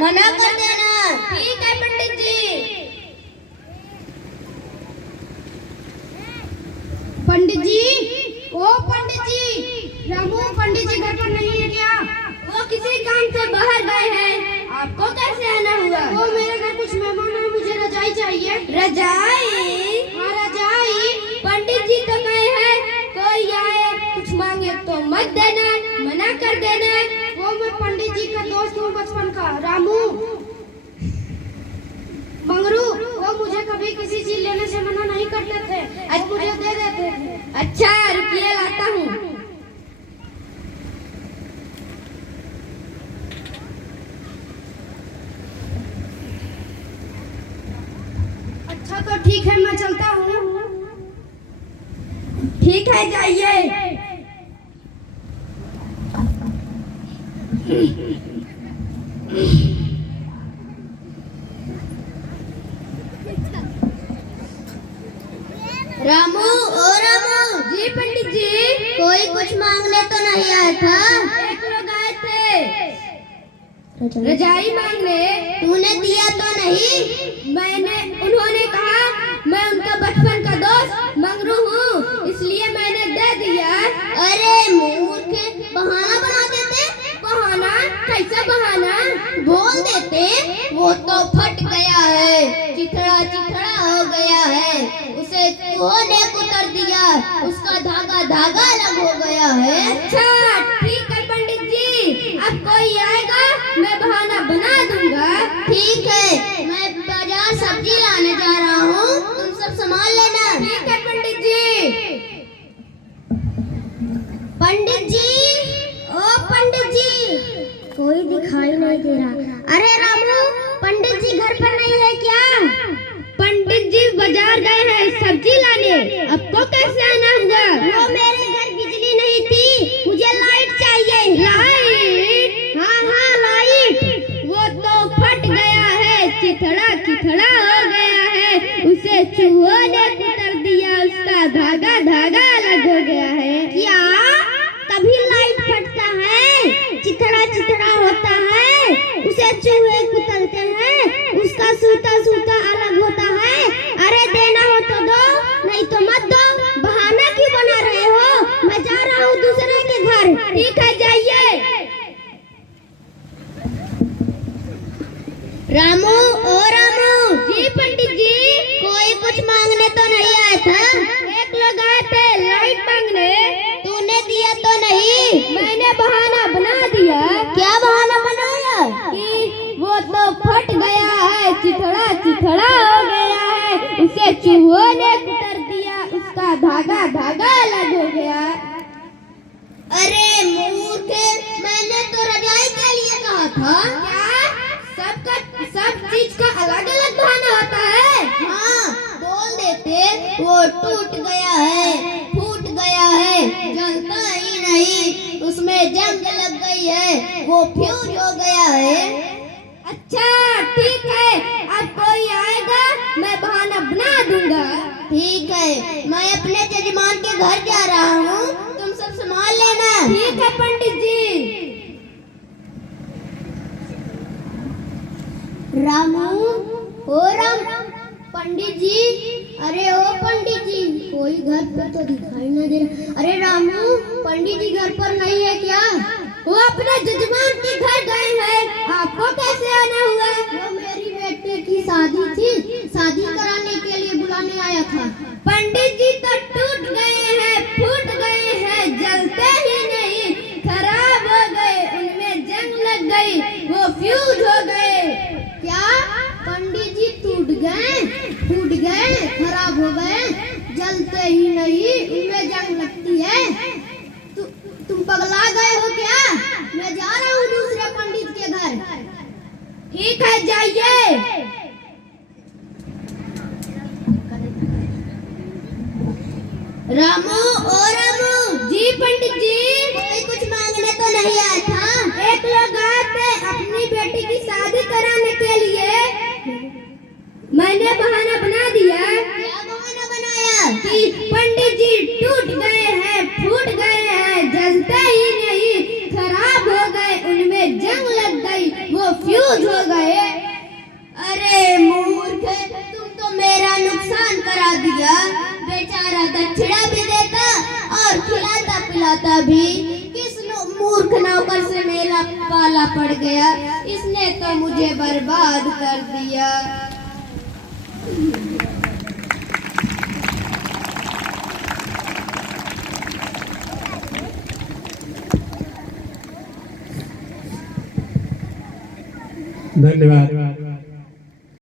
मना कर देना। ठीक है पंडित जी। पंडित जी, ओ पंडित जी, रामू पंडित जी घर पर नहीं है क्या? वो किसी काम से बाहर गए हैं। आपको कैसे आना हुआ? वो मेरे घर कुछ मेहमान हैं, मुझे रजाई चाहिए। रजाई? हाँ रजाई। पंडित जी तो कहे हैं कोई आए कुछ मांगे तो मत देना, मना कर देना। वो मैं पंडित जी का दोस्त हूँ बचपन का, रामू मंगरू। वो मुझे कभी किसी चीज लेने से मना नहीं करते थे, वो मुझे दे देते थे। अच्छा रुकिए लाता हूँ। अच्छा तो ठीक है, मैं चलता हूँ। ठीक है जाइए। रामू, ओ रामू। जी पंडित जी। कोई कुछ मांगने तो नहीं आया था? एक लोग आए थे रजाई मांगने। तूने दिया तो नहीं? उन्होंने कहा मैं उनका बचपन का दोस्त मंगरू हूँ, इसलिए मैंने दे दिया। अरे मूर्ख, बहाना बना देते। बहाना? कैसा बहाना? बोल देते वो तो फट गया है, चिथड़ा चिथड़ा हो गया है, उसे चूहों ने कुतर दिया, उसका धागा धागा अलग हो गया है। अच्छा ठीक है पंडित जी, अब कोई आएगा मैं बहाना बना दूंगा। ठीक है, मैं बाजार सब्जी लाने जा रहा हूँ, तुम सब सामान लेना। ठीक है पंडित जी। पंडित जी, ओ पंडित जी। कोई दिखाई नहीं दे रहा। अरे रामू, पंडित जी घर पर नहीं है क्या? पंडित जी बाजार गए हैं सब्जी लाने, आपको कैसे आना हुआ? वो मेरे घर बिजली नहीं थी, मुझे लाइट चाहिए। लाइट? हाँ हाँ लाइट। वो तो फट गया है, चिथड़ा चिथड़ा हो गया है, उसे चूहों ने कुतर दिया, उसका धागा धागा अलग हो गया है। क्या कभी लाइट फटता है, चिथड़ा चिथड़ा होता है, उसे चूहे कुतरते हैं, उसका सूता सूता अलग होता है? अरे देना हो तो दो, नहीं तो मत दो। बहाना क्यों बना रहे हो? मैं जा रहा हूँ दूसरे के घर। ठीक है जाइए। रामू, ओ रामू। जी पंडित जी। कोई कुछ मांगने तो नहीं आया था? एक लोग आए थे लाइट मांगने। तूने दिया तो नहीं? मैंने बहाना बना दिया। क्या बहाना बनाया? कि वो तो फट गया है, चिथड़ा चिथड़ा हो गया है, उसे चूहों ने कुतर दिया, उसका धागा धागा अलग हो गया। अरे मूर्ख, मैंने तो रजाई के लिए कहा था। क्या सब चीज का अलग अलग बहाना होता है? हाँ, बोल देते वो टूट गया है, फूट गया है, जलता ही नहीं, उसमें जंग लग गई है, वो फ्यूज हो गया है। अच्छा ठीक है, अब कोई आएगा मैं बहाना बना दूंगा। ठीक है, मैं अपने जजमान के घर जा रहा हूँ, तुम सब सामान लेना। ठीक है पंडित जी। रामू, ओ राम। पंडित जी, अरे ओ पंडित जी, कोई घर पर तो दिखाई नहीं दे रहा। अरे रामू, पंडित जी घर पर नहीं है क्या? वो अपने जजमान के घर गए हैं, आपको कैसे आना हुआ? वो मेरी बेटी की शादी थी, शादी कराने के लिए बुलाने आया था। पंडित जी तो टूट गए हैं, फूट गए हैं, जलते ही नहीं, खराब हो गए, उनमें जंग लग गई, वो फ्यूज हो गए। क्या पंडित जी टूट गए, फूट गए, खराब हो गए, जलते ही नहीं, उनमें जंग लगती है? तुम पगला गए हो क्या? मैं जा रहा हूँ दूसरे पंडित के घर। ठीक है जाइए। रामू, ओ रामू। जी पंडित जी। कोई कुछ मांगने तो नहीं आया था? एक लोग आए थे अपनी बेटी की शादी कराने के लिए, मैंने बहाना बना दिया। क्या बहाना बनाया? कि पंडित जी टूट गए हैं, फूट गए हैं, जलते ही नहीं, खराब हो गए, उनमें जंग लग गई, वो फ्यूज था तभी किस मूर्ख नौकर से मेरा पाला पड़ गया, इसने तो मुझे बर्बाद कर दिया। धन्यवाद।